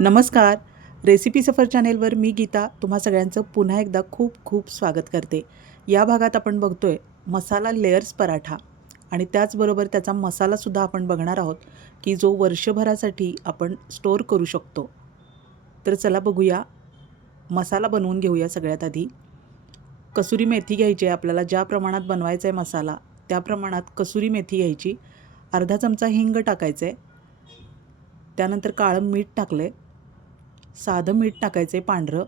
नमस्कार. रेसिपी सफर चॅनेलवर मी गीता तुम्हा सगळ्यांचं पुन्हा एकदा खूप खूप स्वागत करते. या भागात आपण बघतोय मसाला लेयर्स पराठा आणि त्याचबरोबर त्याचा मसालासुद्धा आपण बघणार आहोत की जो वर्षभरासाठी आपण स्टोअर करू शकतो. तर चला बघूया. मसाला बनवून घेऊया. सगळ्यात आधी कसुरी मेथी घ्यायची आहे. आपल्याला ज्या प्रमाणात बनवायचा आहे मसाला त्या प्रमाणात कसुरी मेथी घ्यायची. अर्धा चमचा हिंग टाकायचं आहे. त्यानंतर काळं मीठ टाकलं आहे. साधं मीठ टाकायचं आहे पांढरं.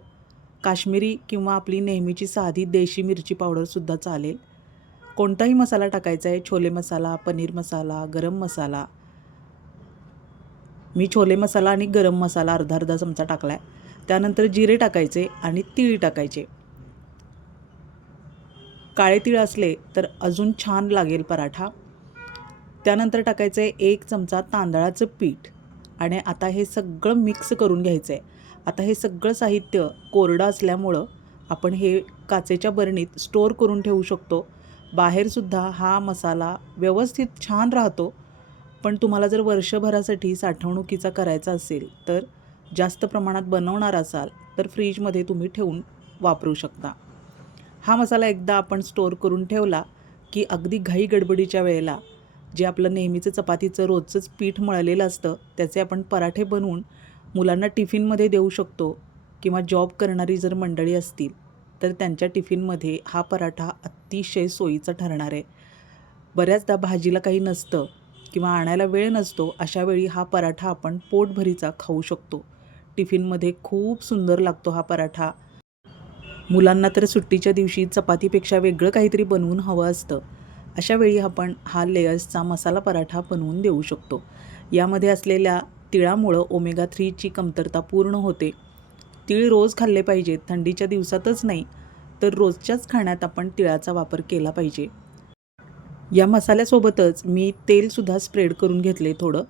काश्मीरी किंवा आपली नेहमीची साधी देशी मिरची पावडरसुद्धा चालेल. कोणताही मसाला टाकायचा आहे. छोले मसाला, पनीर मसाला, गरम मसाला. मी छोले मसाला आणि गरम मसाला अर्धा अर्धा चमचा टाकला आहे. त्यानंतर जिरे टाकायचे आणि तीळ टाकायचे. काळे तीळ असले तर अजून छान लागेल पराठा. त्यानंतर टाकायचं आहे 1 चमचा तांदळाचं पीठ आणि आता हे सगळं मिक्स करून घ्यायचं आहे. आता हे सगळं साहित्य कोरडं असल्यामुळं आपण हे काचेच्या बरणीत स्टोअर करून ठेवू शकतो. बाहेरसुद्धा हा मसाला व्यवस्थित छान राहतो. पण तुम्हाला जर वर्षभरासाठी साठवणुकीचा करायचा असेल तर जास्त प्रमाणात बनवणार असाल तर फ्रीजमध्ये तुम्ही ठेवून वापरू शकता. हा मसाला एकदा आपण स्टोअर करून ठेवला की अगदी घाई गडबडीच्या वेळेला जे आपलं नेहमीचं चपातीचं रोजचंच पीठ मळलेलं असतं त्याचे आपण पराठे बनवून मुलांना टिफिनमध्ये देऊ शकतो किंवा जॉब करणारी जर मंडळी असतील तर त्यांच्या टिफिनमध्ये हा पराठा अतिशय सोयीचा ठरणार आहे. बऱ्याचदा भाजीला काही नसतं किंवा आणायला वेळ नसतो, अशावेळी हा पराठा आपण पोटभरीचा खाऊ शकतो. टिफिनमध्ये खूप सुंदर लागतो हा पराठा. मुलांना तर सुट्टीच्या दिवशी चपातीपेक्षा वेगळं काहीतरी बनवून हवं असतं. अशावेळी आपण हा लेयर्सचा मसाला पराठा बनवून देऊ शकतो. यामध्ये असलेल्या तिळामुळं ओमेगा 3ची कमतरता पूर्ण होते. तीळ रोज खाल्ले पाहिजेत. थंडीच्या दिवसातच नाही तर रोजच्याच खाण्यात आपण तिळाचा वापर केला पाहिजे. या मसाल्यासोबतच मी तेलसुद्धा स्प्रेड करून घेतले थोडं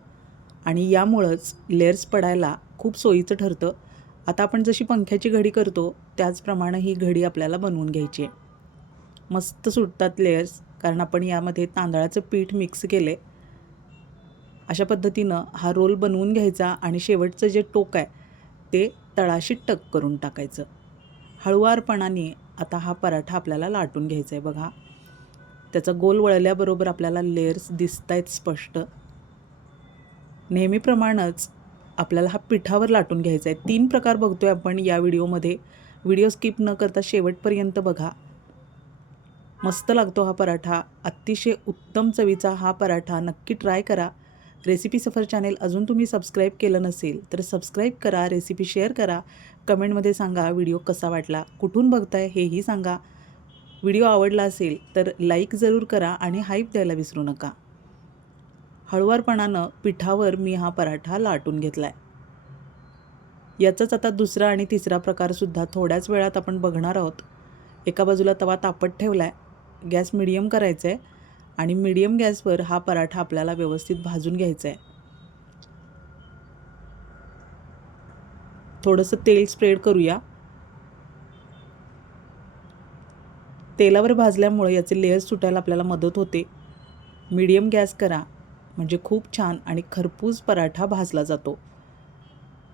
आणि यामुळंच लेयर्स पडायला खूप सोयीचं ठरतं. आता आपण जशी पंख्याची घडी करतो त्याचप्रमाणे ही घडी आपल्याला बनवून घ्यायची आहे. मस्त सुटतात लेयर्स कारण आपण यामध्ये तांदळाचं पीठ मिक्स केले. अशा पद्धतीनं हा रोल बनवून घ्यायचा आणि शेवटचं जे टोक आहे ते तळाशी टक करून टाकायचं. हळुवारपणाने आता हा पराठा आपल्याला लाटून घ्यायचा आहे. बघा, त्याचा गोल वळल्याबरोबर आपल्याला लेयर्स दिसत आहेत स्पष्ट. नेहमीप्रमाणेच आपल्याला हा पिठावर लाटून घ्यायचा आहे. 3 प्रकार बघतोय आपण या व्हिडिओमध्ये. व्हिडिओ स्किप न करता शेवटपर्यंत बघा. मस्त लागतो हा पराठा. अतिशय उत्तम चवीचा हा पराठा नक्की ट्राय करा. रेसिपी सफर चॅनेल अजून तुम्ही सबस्क्राईब केलं नसेल तर सबस्क्राईब करा, रेसिपी शेअर करा, कमेंटमध्ये सांगा व्हिडिओ कसा वाटला, कुठून बघताय हेही सांगा. व्हिडिओ आवडला असेल तर लाईक जरूर करा आणि हाईप द्यायला विसरू नका. हळुवारपणानं पिठावर मी हा पराठा लाटून घेतला आहे. याचाच आता दुसरा आणि तिसरा प्रकारसुद्धा थोड्याच वेळात आपण बघणार आहोत. एका बाजूला तवा तापत ठेवला आहे. गॅस मिडियम करायचा आहे आणि मिडियम गॅसवर हा पराठा आपल्याला व्यवस्थित भाजून घ्यायचा आहे. थोडंसं तेल स्प्रेड करूया. तेलावर भाजल्यामुळे याचे लेयर्स सुटायला आपल्याला मदत होते. मिडियम गॅस करा म्हणजे खूप छान आणि खरपूस पराठा भाजला जातो.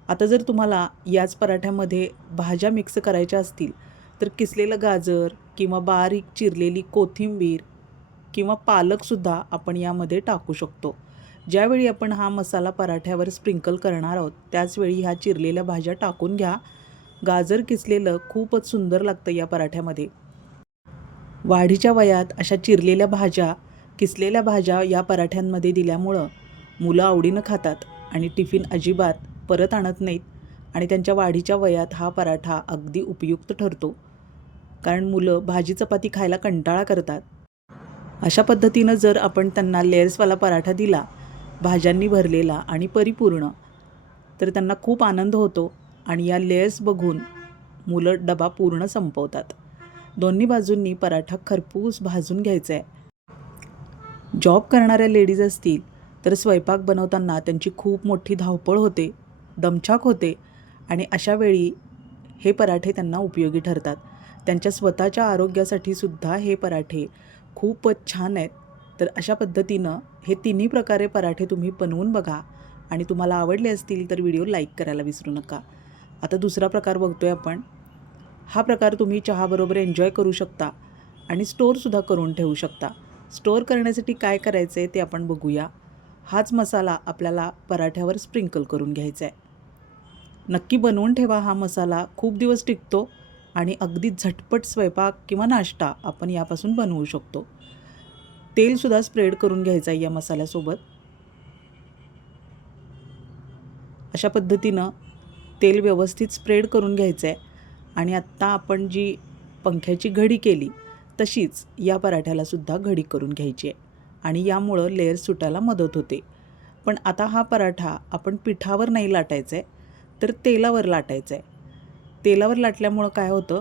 आता जर तुम्हाला याच पराठ्यामध्ये भाज्या मिक्स करायच्या असतील तर किसलेलं गाजर किंवा बारीक चिरलेली कोथिंबीर किंवा पालकसुद्धा आपण यामध्ये टाकू शकतो. ज्यावेळी आपण हा मसाला पराठ्यावर स्प्रिंकल करणार आहोत त्याचवेळी ह्या चिरलेल्या भाज्या टाकून घ्या. गाजर किसलेलं खूपच सुंदर लागतं या पराठ्यामध्ये. वाढीच्या वयात अशा चिरलेल्या भाज्या, किसलेल्या भाज्या या पराठ्यांमध्ये दिल्यामुळं मुलं आवडीनं खातात आणि टिफिन अजिबात परत आणत नाहीत आणि त्यांच्या वाढीच्या वयात हा पराठा अगदी उपयुक्त ठरतो. कारण मुलं भाजी चपाती खायला कंटाळा करतात. अशा पद्धतीनं जर आपण त्यांना लेयर्सवाला पराठा दिला, भाज्यांनी भरलेला आणि परिपूर्ण, तर त्यांना खूप आनंद होतो आणि या लेयर्स बघून मुलं डबा पूर्ण संपवतात. दोन्ही बाजूंनी पराठा खरपूस भाजून घ्यायचा आहे. जॉब करणाऱ्या लेडीज असतील तर स्वयंपाक बनवताना त्यांची खूप मोठी धावपळ होते, दमछाक होते आणि अशावेळी हे पराठे त्यांना उपयोगी ठरतात. त्यांच्या स्वतःच्या आरोग्यासाठी सुद्धा हे पराठे खूपच छान आहेत. तर अशा पद्धतीनं हे तिन्ही प्रकारे पराठे तुम्ही बनवून बघा. आणि तुम्हाला आवडले असतील तर व्हिडिओ लाईक करायला विसरू नका. आता दुसरा प्रकार बघतोय आपण. हा प्रकार तुम्ही चहाबरोबर एन्जॉय करू शकता आणि स्टोअरसुद्धा करून ठेवू शकता. स्टोअर करण्यासाठी काय करायचं आहे ते आपण बघूया. हाच मसाला आपल्याला पराठ्यावर स्प्रिंकल करून घ्यायचा आहे. नक्की बनवून ठेवा. हा मसाला खूप दिवस टिकतो आणि अगदी झटपट स्वयंपाक किंवा नाश्ता आपण यापासून बनवू शकतो. तेलसुद्धा स्प्रेड करून घ्यायचं आहे या मसाल्यासोबत. अशा पद्धतीनं तेल व्यवस्थित स्प्रेड करून घ्यायचं आहे आणि आत्ता आपण जी पंख्याची घडी केली तशीच या पराठ्यालासुद्धा घडी करून घ्यायची आहे आणि यामुळं लेयर्स सुटायला मदत होते. पण आता हा पराठा आपण पिठावर नाही लाटायचा आहे, तर तेलावर लाटायचा आहे. तेलावर लाटल्यामुळं काय होतं,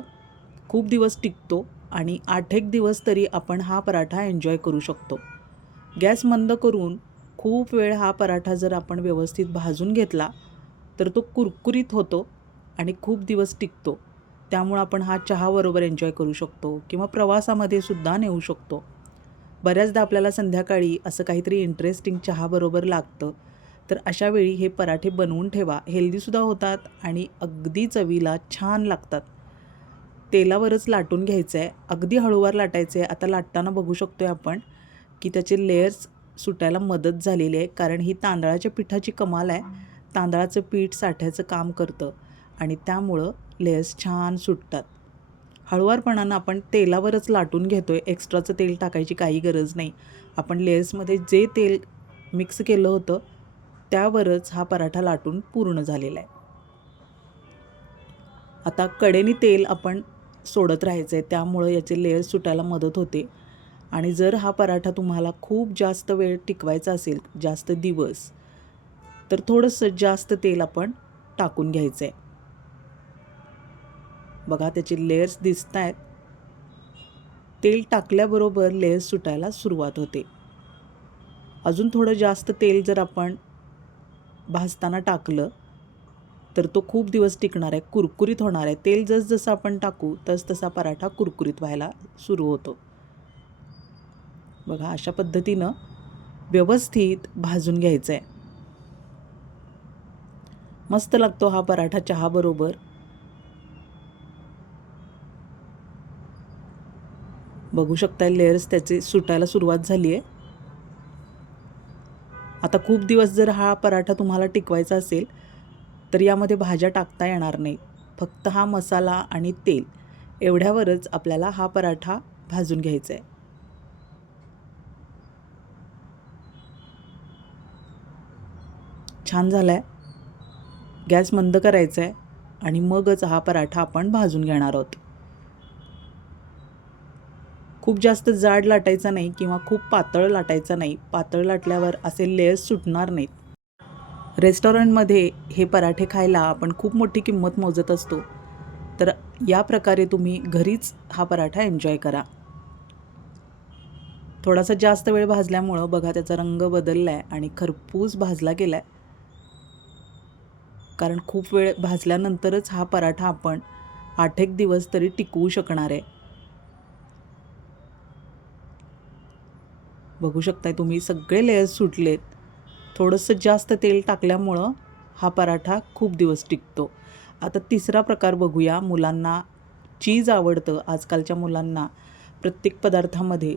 खूप दिवस टिकतो आणि 8-1 दिवस तरी आपण हा पराठा एन्जॉय करू शकतो. गॅस मंद करून खूप वेळ हा पराठा जर आपण व्यवस्थित भाजून घेतला तर तो कुरकुरीत होतो आणि खूप दिवस टिकतो. त्यामुळं आपण हा चहाबरोबर एन्जॉय करू शकतो किंवा प्रवासामध्ये सुद्धा नेऊ शकतो. बऱ्याचदा आपल्याला संध्याकाळी असं काहीतरी इंटरेस्टिंग चहाबरोबर लागतं, तर अशा वेळी हे पराठे बनवून ठेवा. हेल्दीसुद्धा होतात आणि अगदी चवीला छान लागतात. तेलावरच लाटून घ्यायचं आहे. अगदी हळूवार लाटायचं आहे. आता लाटताना बघू शकतोय आपण की त्याचे लेयर्स सुटायला मदत झालेली आहे, कारण ही तांदळाच्या पिठाची कमाल आहे. तांदळाचं पीठ साठ्याचं काम करतं आणि त्यामुळं लेयर्स छान सुटतात. हळुवारपणानं आपण तेलावरच लाटून घेतो आहे. एक्स्ट्राचं तेल टाकायची काही गरज नाही. आपण लेयर्समध्ये जे तेल मिक्स केलं होतं त्यावरच हा पराठा लाटून पूर्ण झालेला आहे. आता कडेने तेल आपण सोडत राहायचं आहे, त्यामुळं याचे लेयर्स सुटायला मदत होते. आणि जर हा पराठा तुम्हाला खूप जास्त वेळ टिकवायचा असेल, जास्त दिवस, तर थोडंसं जास्त तेल आपण टाकून घ्यायचं आहे. बघा त्याचे लेयर्स दिसत आहेत. तेल टाकल्याबरोबर लेयर्स सुटायला सुरुवात होते. अजून थोडं जास्त तेल जर आपण भाजताना टाकलं तर तो खूप दिवस टिकणार आहे, कुरकुरीत होणार आहे. तेल जसजसं आपण टाकू तसतसा पराठा कुरकुरीत व्हायला सुरू होतो. बघा अशा पद्धतीनं व्यवस्थित भाजून घ्यायचं आहे. मस्त लागतो हा पराठा चहाबरोबर. बघू शकता लेयर्स त्याचे सुटायला सुरुवात झाली आहे. आता खूप दिवस जर हा पराठा तुम्हाला टिकवायचा असेल तर यामध्ये भाज्या टाकता येणार नाही. फक्त हा मसाला आणि तेल एवढ्यावरच आपल्याला हा पराठा भाजून घ्यायचा आहे. छान झाला आहे. गॅस मंद करायचा आहे आणि मगच हा पराठा आपण भाजून घेणार आहोत. खूप जास्त जाड लाटायचा नाही किंवा खूप पातळ लाटायचा नाही. पातळ लाटल्यावर असे लेयर्स सुटणार नाहीत. रेस्टॉरंटमध्ये हे पराठे खायला आपण खूप मोठी किंमत मोजत असतो, तर या प्रकारे तुम्ही घरीच हा पराठा एन्जॉय करा. थोडासा जास्त वेळ भाजल्यामुळं बघा त्याचा रंग बदलला आहे आणि खरपूस भाजला गेला आहे. कारण खूप वेळ भाजल्यानंतरच हा पराठा आपण 8-1 दिवस तरी टिकवू शकणार आहे. बघू शकताय तुम्ही सगळे लेयर्स सुटलेत. थोडंसं जास्त तेल टाकल्यामुळं हा पराठा खूप दिवस टिकतो. आता तिसरा प्रकार बघूया. मुलांना चीज आवडतं. आजकालच्या मुलांना प्रत्येक पदार्थामध्ये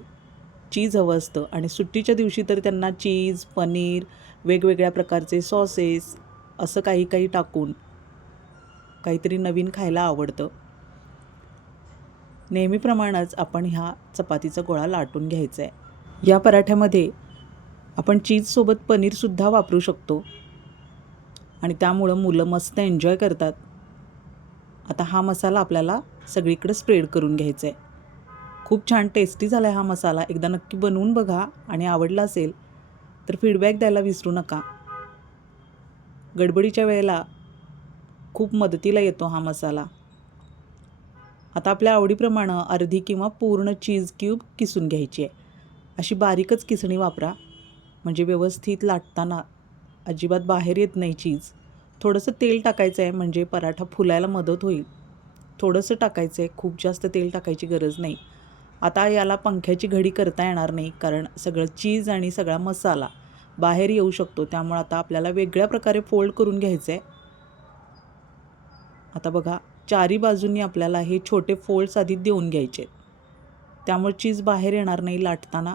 चीज हवं असतं आणि सुट्टीच्या दिवशी तर त्यांना चीज, पनीर, वेगवेगळ्या प्रकारचे सॉसेस असं काही काही टाकून काहीतरी नवीन खायला आवडतं. नेहमीप्रमाणेच आपण ह्या चपातीचा गोळा लाटून घ्यायचा आहे. या पराठ्यामध्ये आपण चीजसोबत पनीरसुद्धा वापरू शकतो आणि त्यामुळं मुलं मस्त एन्जॉय करतात. आता हा मसाला आपल्याला सगळीकडे स्प्रेड करून घ्यायचा आहे. खूप छान टेस्टी झाला आहे हा मसाला. एकदा नक्की बनवून बघा आणि आवडला असेल तर फीडबॅक द्यायला विसरू नका. गडबडीच्या वेळेला खूप मदतीला येतो हा मसाला. आता आपल्या आवडीप्रमाणे अर्धी किंवा पूर्ण चीज क्यूब किसून घ्यायची आहे. अशी बारीकच किसणी वापरा, म्हणजे व्यवस्थित लाटताना अजिबात बाहेर येत नाही चीज. थोडंसं तेल टाकायचं आहे म्हणजे पराठा फुलायला मदत होईल. थोडंसं टाकायचं आहे, खूप जास्त तेल टाकायची गरज नाही. आता याला पंख्याची घडी करता येणार नाही, कारण सगळं चीज आणि सगळा मसाला बाहेर येऊ शकतो. त्यामुळे आता आपल्याला वेगळ्या प्रकारे फोल्ड करून घ्यायचं आहे. आता बघा, चारी बाजूंनी आपल्याला हे छोटे फोल्ड्स आधी देऊन घ्यायचे आहेत. त्यामुळे चीज बाहेर येणार नाही लाटताना.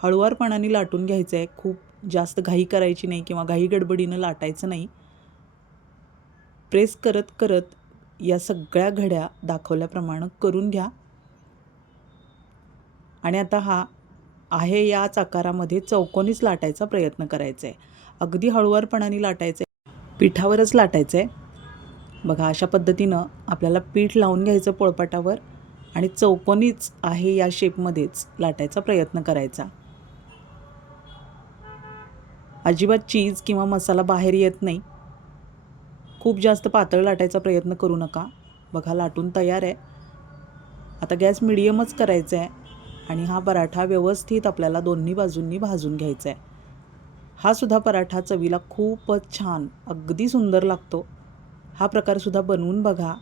हळुवारपणाने लाटून घ्यायचं आहे. खूप जास्त घाई करायची नाही किंवा घाई गडबडीनं लाटायचं नाही. प्रेस करत करत या सगळ्या घड्या दाखवल्याप्रमाणे करून घ्या. आणि आता हा आहे याच आकारामध्ये चौकोनीच लाटायचा प्रयत्न करायचा आहे. अगदी हळुवारपणाने लाटायचं आहे, पिठावरच लाटायचं आहे. बघा, अशा पद्धतीनं आपल्याला पीठ लावून घ्यायचं पोळपाटावर आणि चौकोनीच आहे या शेपमध्येच लाटायचा प्रयत्न करायचा. अजिबात चीज किंवा मसाला बाहेर येत नाही. खूप जास्त पातळ लाटायचा प्रयत्न करू नका. बघा, लाटून तयार आहे. आता गॅस मिडियमच करायचा आहे आणि हा पराठा व्यवस्थित आपल्याला दोन्ही बाजूंनी भाजून घ्यायचा आहे. हा सुद्धा पराठा चवीला खूपच छान, अगदी सुंदर लागतो. हा प्रकारसुद्धा बनवून बघा.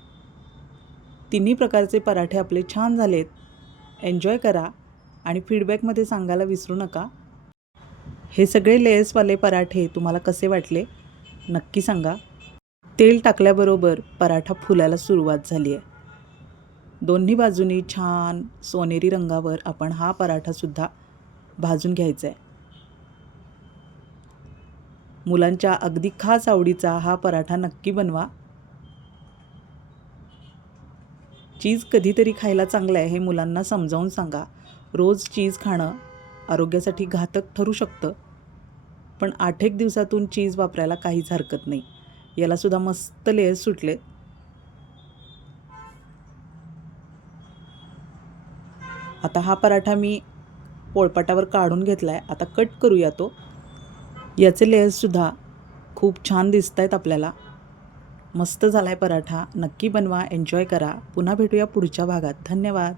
तिन्ही प्रकारचे पराठे आपले छान झालेत. एन्जॉय करा आणि फीडबॅकमध्ये सांगायला विसरू नका. हे सगळे लेयर्सवाले पराठे तुम्हाला कसे वाटले नक्की सांगा. तेल टाकल्याबरोबर पराठा फुलायला सुरुवात झाली आहे. दोन्ही बाजूनी छान सोनेरी रंगावर आपण हा पराठासुद्धा भाजून घ्यायचा आहे. मुलांच्या अगदी खास आवडीचा हा पराठा नक्की बनवा. चीज कधीतरी खायला चांगलं आहे हे मुलांना समजावून सांगा. रोज चीज खाणं आरोग्यासाठी घातक ठरू शकतं, पण 8-1 दिवसातून चीज वापरायला काहीच हरकत नाही. यालासुद्धा मस्त लेयर्स सुटले. आता हा पराठा मी पोळपाटावर काढून घेतला आहे. आता कट करूया तो. याचे लेयर्ससुद्धा खूप छान दिसत आहेत आपल्याला. मस्त झाला आहे पराठा. नक्की बनवा, एन्जॉय करा. पुन्हा भेटूया पुढच्या भागात. धन्यवाद.